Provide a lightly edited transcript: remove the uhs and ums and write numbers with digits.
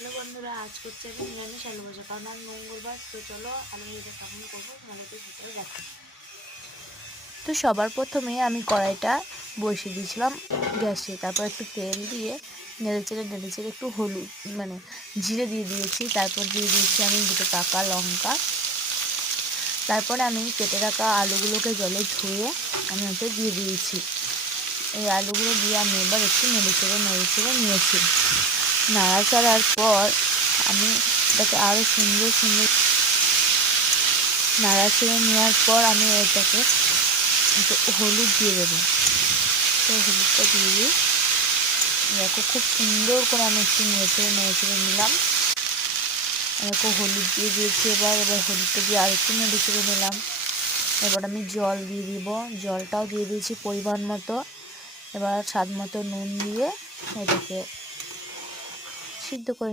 Hello বন্ধুরা, আজ করছি আমি নিরামিষ আলু ভাজা, কারণ আজ মঙ্গলবার। তো চলো আলু ভাজাটা কেমন করবো তোমাদেরকে ভিতরে দেখো। তো সবার প্রথমে আমি কড়াইটা বসিয়ে দিয়েছিলাম গ্যাসে, তারপর একটু তেল দিয়ে নেড়ে চেড়ে একটু হলুদ জিরে দিয়ে দিয়েছি, তারপর দিয়ে দিয়েছি আমি দুটো কাঁচা লঙ্কা, তারপরে আমি কেটে রাখা আলুগুলোকে জলে ধুয়ে আমি ওতে দিয়ে দিয়েছি। এই আলুগুলো দিয়ে আমি এবার একটু নেড়ে চেড়ে নিয়েছি। নাড়াচাড়ার পর আমি এটাকে আরও সুন্দর নাড়াচাড়া নেওয়ার পর আমি এটাকে একটু হলুদ দিয়ে দেবো। তো হলুদটা দিয়ে দিই, দেখো খুব সুন্দর করে আমি একটু নেড়ে চেড়ে নিলাম। দেখো হলুদ দিয়ে দিয়েছি, এবার হলুদটা দিয়ে আর একটু নেড়ে চেড়ে নিলাম। এবার আমি জল দিয়ে দিব, জলটাও দিয়ে দিয়েছি পরিমাণ মতো। এবার স্বাদ মতো নুন দিয়ে এটাকে সিদ্ধ করে